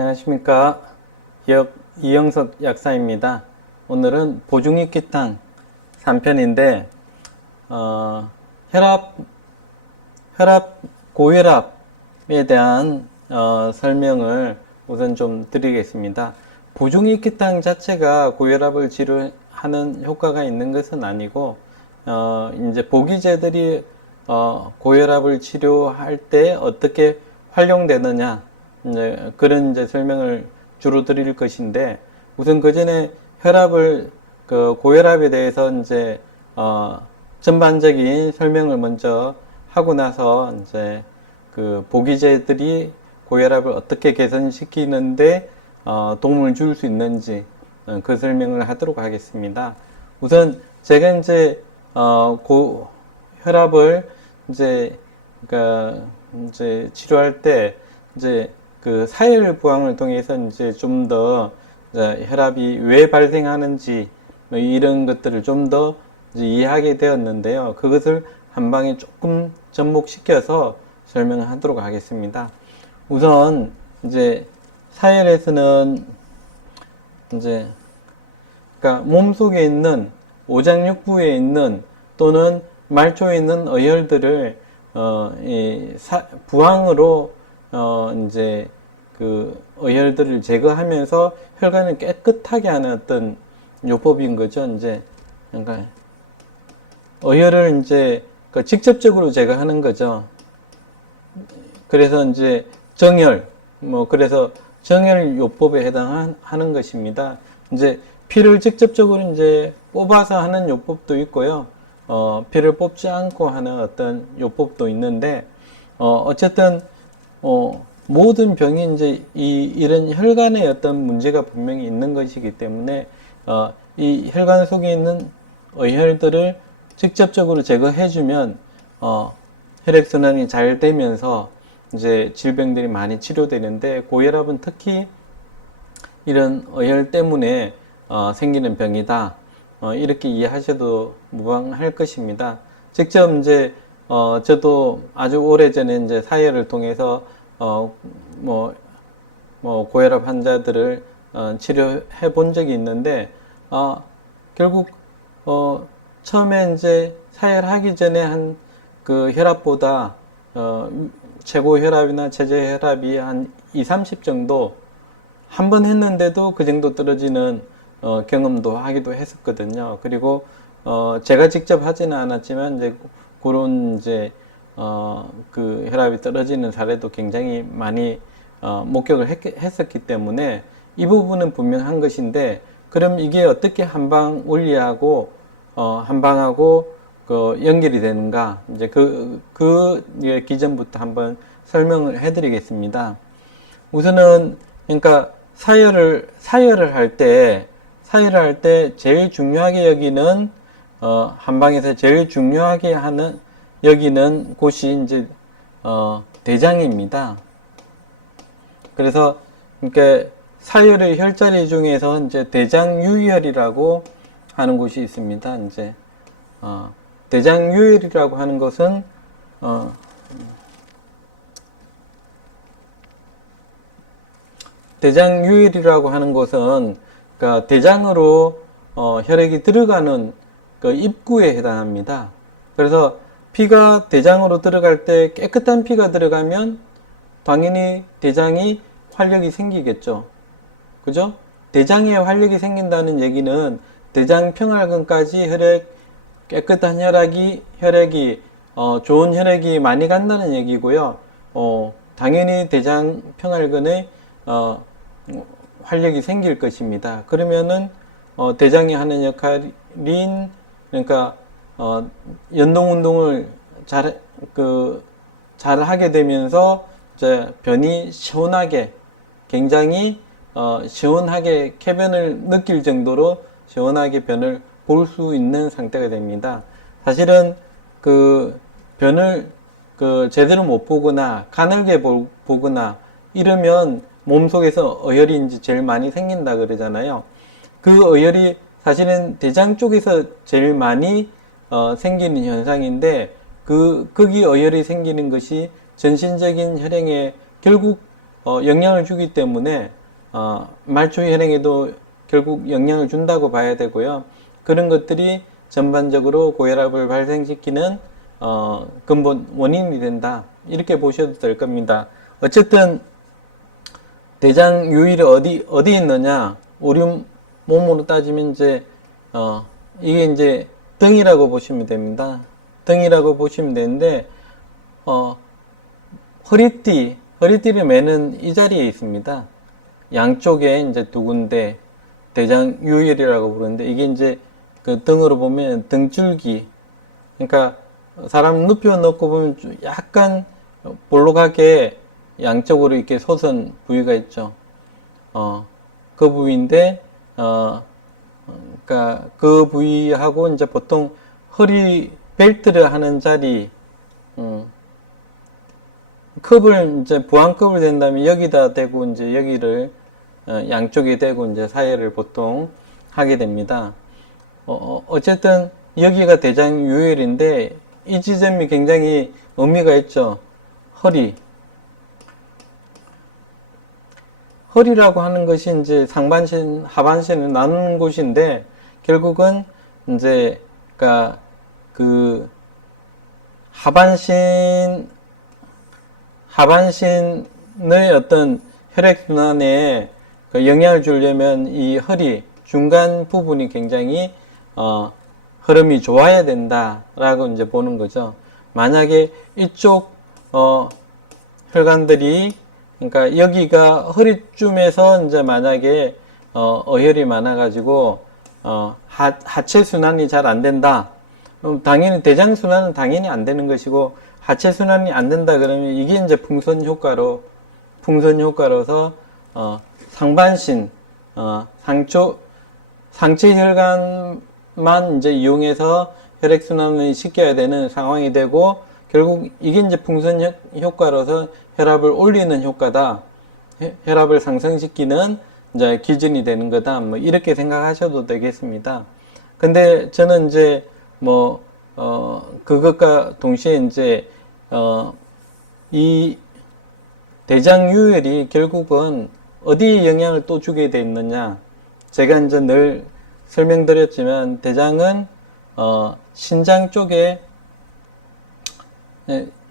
안녕하십니까. 이영석 약사입니다. 오늘은 보중입기탕 3편인데, 고혈압에 대한 설명을 우선 좀 드리겠습니다. 보중입기탕 자체가 고혈압을 치료하는 효과가 있는 것은 아니고, 이제 보기제들이 고혈압을 치료할 때 어떻게 활용되느냐, 이제 그런 이제 설명을 주로 드릴 것인데, 우선 그 전에 고혈압에 대해서 이제 전반적인 설명을 먼저 하고 나서 이제 그 보기제들이 고혈압을 어떻게 개선시키는데 도움을 줄 수 있는지 그 설명을 하도록 하겠습니다. 우선 제가 이제 혈압을 이제 치료할 때 이제 그 사혈 부항을 통해서 이제 좀 더 혈압이 왜 발생하는지 뭐 이런 것들을 좀 더 이해하게 되었는데요. 그것을 한 방에 조금 접목시켜서 설명하도록 하겠습니다. 우선 이제 사혈에서는 이제 그러니까 몸속에 있는 오장육부에 있는 또는 말초에 있는 어혈들을 부항으로 이제 그 어혈들을 제거하면서 혈관을 깨끗하게 하는 어떤 요법인 거죠. 이제 그러니까 어혈을 이제 직접적으로 제거하는 거죠. 그래서 이제 그래서 정혈 요법에 해당하는 것입니다. 이제 피를 직접적으로 이제 뽑아서 하는 요법도 있고요. 피를 뽑지 않고 하는 어떤 요법도 있는데, 어쨌든 모든 병이 이제 이런 혈관의 어떤 문제가 분명히 있는 것이기 때문에 이 혈관 속에 있는 어혈들을 직접적으로 제거해주면 혈액순환이 잘 되면서 이제 질병들이 많이 치료되는데, 고혈압은 특히 이런 어혈 때문에 생기는 병이다. 이렇게 이해하셔도 무방할 것입니다. 직접 이제 저도 아주 오래전에 이제 사혈을 통해서 고혈압 환자들을 치료해 본 적이 있는데, 결국 처음에 이제 사혈하기 전에 한 그 혈압보다 최고 혈압이나 최저 혈압이 한 2, 30 정도 한 번 했는데도 그 정도 떨어지는 경험도 하기도 했었거든요. 그리고 제가 직접 하지는 않았지만 이제 그런 이제 그 혈압이 떨어지는 사례도 굉장히 많이 목격을 했었기 때문에 이 부분은 분명한 것인데, 그럼 이게 어떻게 한방 원리하고 한방하고 연결이 되는가, 이제 그 기전부터 한번 설명을 해드리겠습니다. 우선은 그러니까 사혈을 할 때 제일 중요하게 여기는 한방에서 제일 중요하게 여기는 곳이 이제 대장입니다. 그래서 그러니까 사혈의 혈자리 중에서 이제 대장유혈이라고 하는 곳이 있습니다. 이제 대장유혈이라고 하는 것은 그러니까 대장으로 혈액이 들어가는 그 입구에 해당합니다. 그래서 피가 대장으로 들어갈 때 깨끗한 피가 들어가면 당연히 대장이 활력이 생기겠죠. 그죠? 대장에 활력이 생긴다는 얘기는 대장 평활근까지 깨끗한 혈액이 좋은 혈액이 많이 간다는 얘기고요. 당연히 대장 평활근에 활력이 생길 것입니다. 그러면은 대장이 하는 역할인, 그러니까 연동 운동을 잘 하게 되면서 이제 변이 시원하게, 굉장히 시원하게 쾌변을 느낄 정도로 시원하게 변을 볼 수 있는 상태가 됩니다. 사실은 그 변을 제대로 못 보거나 가늘게 보거나 이러면 몸속에서 어혈이 이제 제일 많이 생긴다 그러잖아요. 그 어혈이 사실은 대장 쪽에서 제일 많이 생기는 현상인데, 거기 어혈이 생기는 것이 전신적인 혈행에 결국 영향을 주기 때문에 말초 혈행에도 결국 영향을 준다고 봐야 되고요. 그런 것들이 전반적으로 고혈압을 발생시키는 근본 원인이 된다. 이렇게 보셔도 될 겁니다. 어쨌든 대장 유일이 어디 있느냐? 우리 몸으로 따지면 이제 이게 이제 등이라고 보시면 됩니다. 등이라고 보시면 되는데 허리띠를 매는 이 자리에 있습니다. 양쪽에 이제 두 군데 대장 유혈이라고 부르는데 이게 이제 그 등으로 보면 등줄기. 그러니까 사람 눕혀 놓고 보면 약간 볼록하게 양쪽으로 이렇게 솟은 부위가 있죠. 그 부위인데 그러니까 그 부위하고 이제 보통 허리 벨트를 하는 자리, 컵을 이제 부항컵을 댄다면 여기다 대고 이제 여기를 양쪽에 대고 이제 사혈을 보통 하게 됩니다. 어쨌든 여기가 대장 유혈인데 이 지점이 굉장히 의미가 있죠. 허리라고 하는 것이 이제 상반신, 하반신을 나누는 곳인데 결국은 이제 그러니까 그 하반신의 어떤 혈액순환에 그 영향을 주려면 이 허리 중간 부분이 굉장히 흐름이 좋아야 된다라고 이제 보는 거죠. 만약에 이쪽 혈관들이 그러니까 여기가 허리쯤에서 이제 만약에 어혈이 많아가지고 하체 순환이 잘 안 된다. 그럼 당연히 대장 순환은 당연히 안 되는 것이고 하체 순환이 안 된다 그러면 이게 이제 풍선 효과로서 상반신 상체 혈관만 이제 이용해서 혈액 순환을 시켜야 되는 상황이 되고 결국 이게 이제 풍선 효과로서 혈압을 올리는 효과다. 혈압을 상승시키는 이제 기준이 되는 거다. 뭐 이렇게 생각하셔도 되겠습니다. 근데 저는 이제 그것과 동시에 이제 이 대장 유혈이 결국은 어디에 영향을 또 주게 돼 있느냐? 제가 이제 늘 설명드렸지만 대장은 신장 쪽에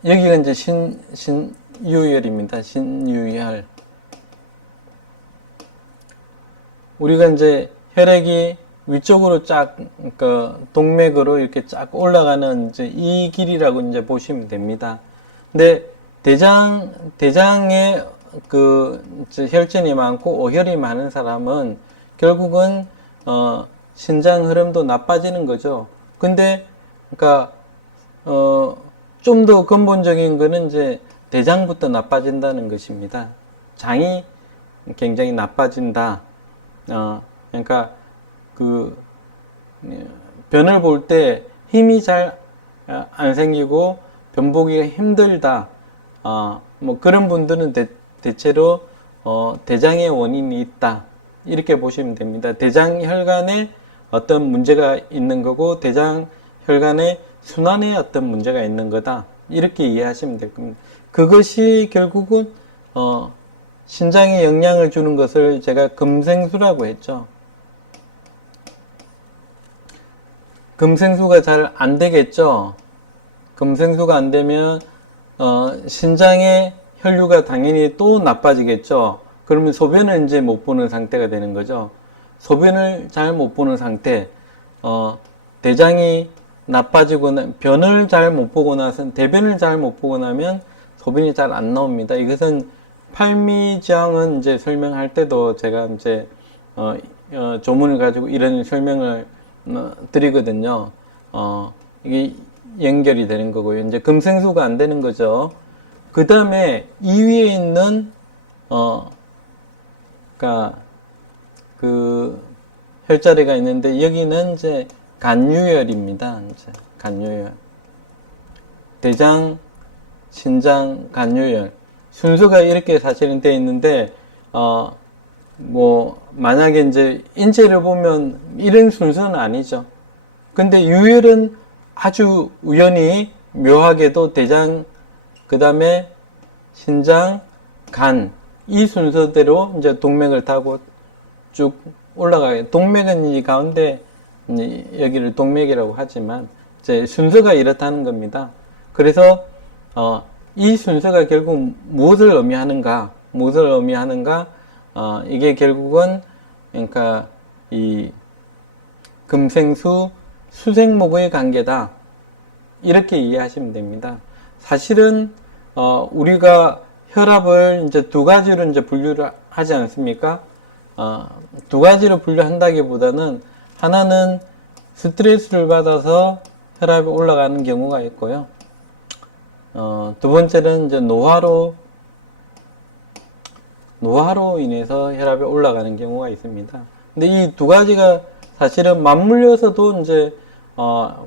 여기가 이제 신유혈입니다. 신유혈. 우리가 이제 혈액이 위쪽으로 쫙, 그 동맥으로 이렇게 쫙 올라가는 이제 이 길이라고 이제 보시면 됩니다. 근데 대장에 그 혈전이 많고 오혈이 많은 사람은 결국은 신장 흐름도 나빠지는 거죠. 근데 그러니까 좀 더 근본적인 거는 이제 대장부터 나빠진다는 것입니다. 장이 굉장히 나빠진다. 그러니까 그 변을 볼 때 힘이 잘 안 생기고 변 보기가 힘들다. 뭐 그런 분들은 대체로 대장의 원인이 있다. 이렇게 보시면 됩니다. 대장 혈관에 어떤 문제가 있는 거고 대장 혈관의 순환에 어떤 문제가 있는 거다. 이렇게 이해하시면 될 겁니다. 그것이 결국은 신장에 영향을 주는 것을 제가 금생수라고 했죠. 금생수가 잘 안 되겠죠. 금생수가 안 되면 신장의 혈류가 당연히 또 나빠지겠죠. 그러면 소변을 이제 못 보는 상태가 되는 거죠. 소변을 잘 못 보는 상태, 대장이 나빠지거나 변을 잘 못 보고 나서 대변을 잘 못 보고 나면 소변이 잘 안 나옵니다. 이것은 팔미지항은 이제 설명할 때도 제가 이제 조문을 가지고 이런 설명을 드리거든요. 이게 연결이 되는 거고요. 이제 금생수가 안 되는 거죠. 그 다음에 이 위에 있는 그러니까 그 혈자리가 있는데 여기는 이제 간유혈입니다. 이제 간유혈. 대장, 신장, 간유혈. 순서가 이렇게 사실은 되어 있는데, 뭐, 만약에 이제 인체를 보면 이런 순서는 아니죠. 근데 유혈은 아주 우연히 묘하게도 대장, 그 다음에 신장, 간, 이 순서대로 이제 동맥을 타고 쭉 올라가게. 동맥은 이 가운데 여기를 동맥이라고 하지만 이제 순서가 이렇다는 겁니다. 그래서 이 순서가 결국 무엇을 의미하는가? 이게 결국은 그러니까 이 금생수 수생목의 관계다. 이렇게 이해하시면 됩니다. 사실은 우리가 혈압을 이제 두 가지로 이제 분류를 하지 않습니까? 두 가지로 분류한다기보다는 하나는 스트레스를 받아서 혈압이 올라가는 경우가 있고요. 두 번째는 이제 노화로 인해서 혈압이 올라가는 경우가 있습니다. 근데 이 두 가지가 사실은 맞물려서도 이제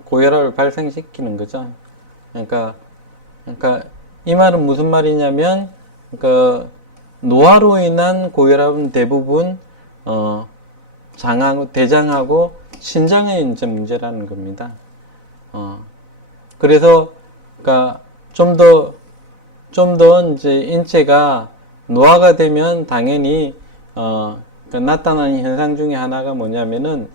고혈압을 발생시키는 거죠. 그러니까 이 말은 무슨 말이냐면, 그러니까 노화로 인한 고혈압은 대부분 대장하고 신장의 이제 문제라는 겁니다. 그래서 그러니까 좀 더 이제 인체가 노화가 되면 당연히 나타나는 현상 중에 하나가 뭐냐면은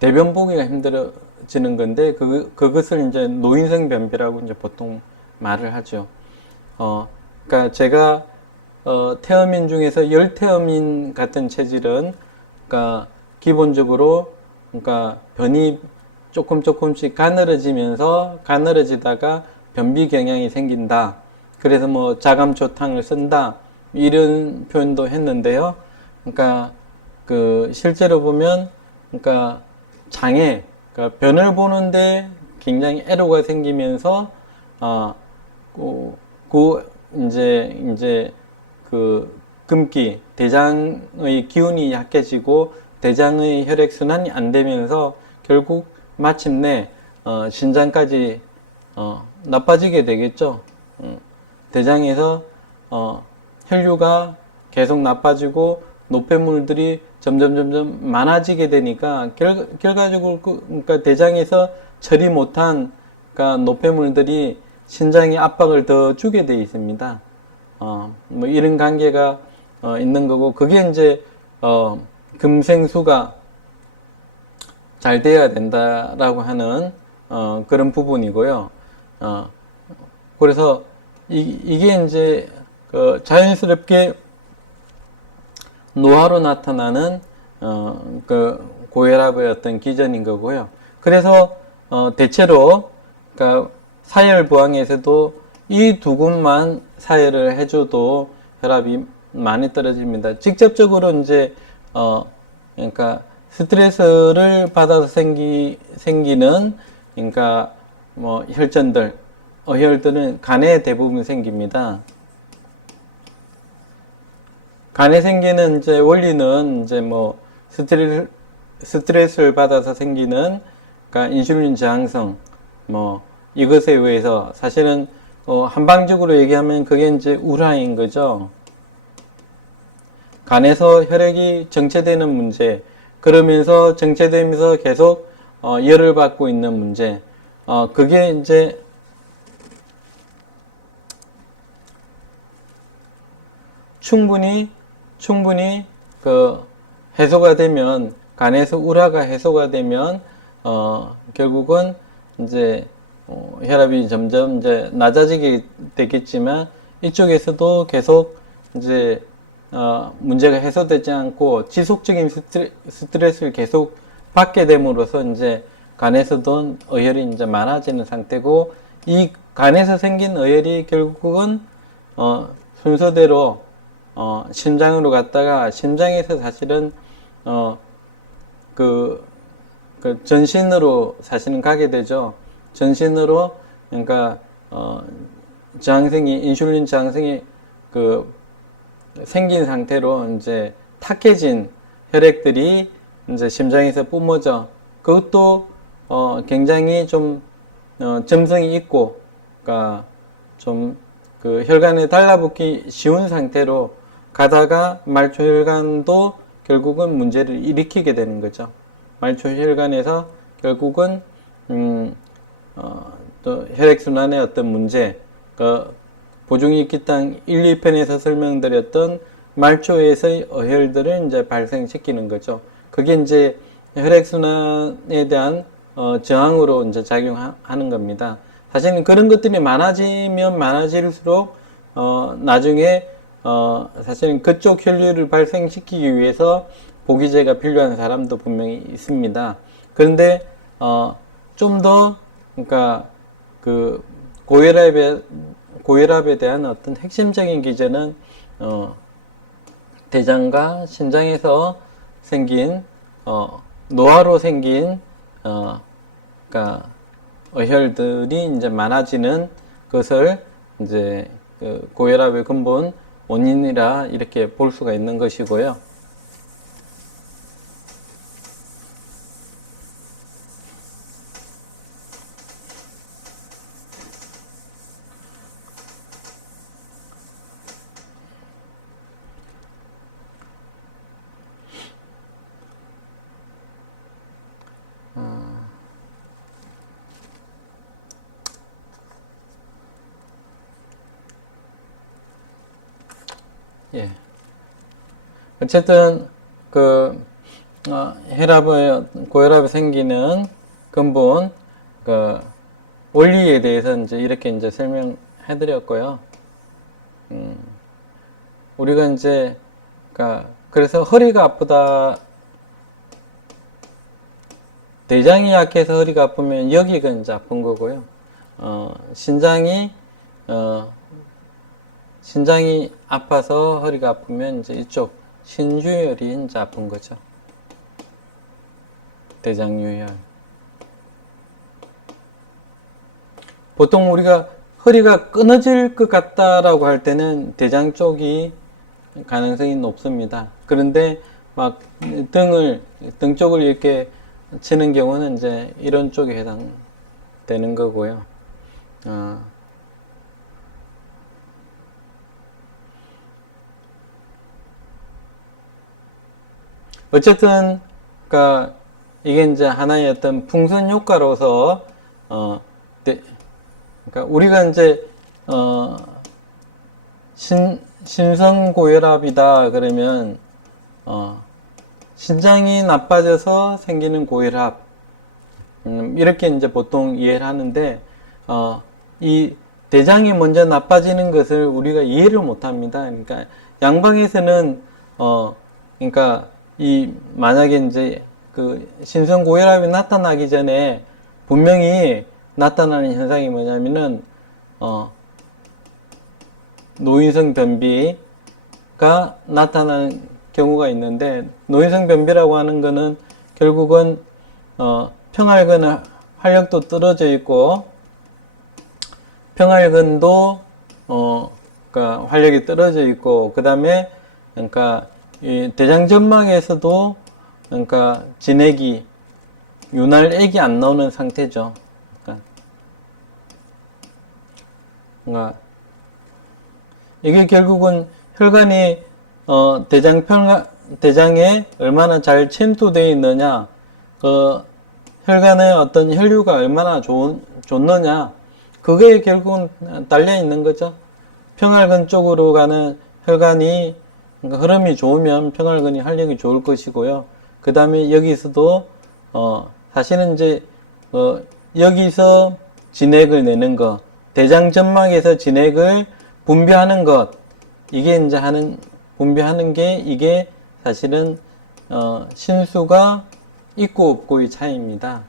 대변 보기가 힘들어지는 건데 그것을 이제 노인성 변비라고 이제 보통 말을 하죠. 그러니까 제가 태어민 중에서 열태어민 같은 체질은 그러니까 기본적으로 그러니까 변이 조금씩 가늘어지다가 변비 경향이 생긴다. 그래서 뭐 자감초탕을 쓴다. 이런 표현도 했는데요. 그러니까 실제로 보면 그러니까 장에 그러니까 변을 보는데 굉장히 애로가 생기면서 이제 금기 대장의 기운이 약해지고 대장의 혈액 순환이 안 되면서 결국 마침내 신장까지 나빠지게 되겠죠. 대장에서 혈류가 계속 나빠지고 노폐물들이 점점 많아지게 되니까 결과적으로 그러니까 대장에서 처리 못한 그러니까 노폐물들이 신장에 압박을 더 주게 되어 있습니다. 뭐 이런 관계가 있는 거고, 그게 이제 금생수가 잘 돼야 된다라고 하는 그런 부분이고요. 그래서 이게 이제 자연스럽게 노화로 나타나는 고혈압의 어떤 기전인 거고요. 그래서 대체로 그러니까 사혈부항에서도 이 두 곳만 사혈을 해줘도 혈압이 많이 떨어집니다. 직접적으로 이제 그러니까 스트레스를 받아서 생기는 그러니까 뭐 혈전들, 어혈들은 간에 대부분 생깁니다. 간에 생기는 이제 원리는 이제 뭐 스트레스를 받아서 생기는 그러니까 인슐린 저항성 뭐 이것에 의해서 사실은 한방적으로 얘기하면 그게 이제 우라인 거죠. 간에서 혈액이 정체되는 문제, 그러면서 정체되면서 계속 열을 받고 있는 문제, 그게 이제 충분히 해소가 되면, 간에서 우라가 해소가 되면 결국은 이제 혈압이 점점 이제 낮아지게 되겠지만, 이쪽에서도 계속 이제 문제가 해소되지 않고 지속적인 스트레스를 계속 받게 됨으로써 이제 간에서도 어혈이 이제 많아지는 상태고, 이 간에서 생긴 어혈이 결국은 순서대로 심장으로 갔다가, 심장에서 사실은 전신으로 사실은 가게 되죠. 전신으로, 그러니까 인슐린 저항성이 생긴 상태로 이제 탁해진 혈액들이 이제 심장에서 뿜어져, 그것도 굉장히 좀 점성이 있고, 그러니까 좀 혈관에 달라붙기 쉬운 상태로 가다가 말초혈관도 결국은 문제를 일으키게 되는 거죠. 말초혈관에서 결국은 또 혈액순환의 어떤 문제, 보중익기땅 1, 2편에서 설명드렸던 말초에서의 어혈들을 이제 발생시키는 거죠. 그게 이제 혈액순환에 대한 저항으로 이제 작용하는 겁니다. 사실은 그런 것들이 많아지면 많아질수록 나중에 사실은 그쪽 혈류를 발생시키기 위해서 보기제가 필요한 사람도 분명히 있습니다. 그런데 좀 더 그러니까 그 고혈압에 대한 어떤 핵심적인 기제는 대장과 신장에서 생긴 노화로 생긴 그러니까 어혈들이 이제 많아지는 것을 이제 그 고혈압의 근본 원인이라 이렇게 볼 수가 있는 것이고요. 예. 어쨌든 그 고혈압이 생기는 근본 그 원리에 대해서 이제 이렇게 이제 설명해 드렸고요. 우리가 이제 그래서 허리가 아프다, 대장이 약해서 허리가 아프면 여기가 이제 아픈 거고요. 신장이 아파서 허리가 아프면 이제 이쪽 신주혈이 이제 아픈 거죠. 대장유혈. 보통 우리가 허리가 끊어질 것 같다라고 할 때는 대장 쪽이 가능성이 높습니다. 그런데 막 등 쪽을 이렇게 치는 경우는 이제 이런 쪽에 해당되는 거고요. 어쨌든, 그러니까 이게 이제 하나의 어떤 풍선 효과로서, 그러니까 우리가 이제 신성고혈압이다 그러면 신장이 나빠져서 생기는 고혈압, 이렇게 이제 보통 이해를 하는데 이 대장이 먼저 나빠지는 것을 우리가 이해를 못합니다. 그러니까 양방에서는 그러니까 만약에 이제 그 신성고혈압이 나타나기 전에 분명히 나타나는 현상이 뭐냐면은 노인성 변비가 나타나는 경우가 있는데, 노인성 변비라고 하는 거는 결국은 평활근 활력도 떨어져 있고 평활근도 그러니까 활력이 떨어져 있고, 그 다음에 그러니까 이 대장점막에서도 그러니까 진액이 윤활액이 안 나오는 상태죠. 그러니까 이게 결국은 혈관이 대장에 얼마나 잘 침투되어 있느냐, 그 혈관의 어떤 혈류가 얼마나 좋느냐, 그게 결국은 달려 있는 거죠. 평활근 쪽으로 가는 혈관이 그러니까 흐름이 좋으면 평활근이 활력이 좋을 것이고요. 그 다음에 여기서도 사실은 이제 여기서 진액을 내는 것, 대장 점막에서 진액을 분비하는 것, 이게 이제 분비하는 게 이게 사실은 신수가 있고 없고의 차이입니다.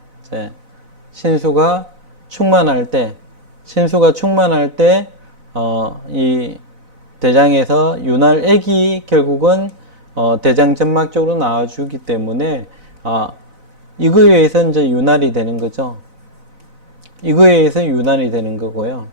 신수가 충만할 때 이 대장에서 윤활액이 결국은 대장 점막 쪽으로 나와주기 때문에 이거에 의해서 이제 윤활이 되는 거죠. 이거에 의해서 윤활이 되는 거고요.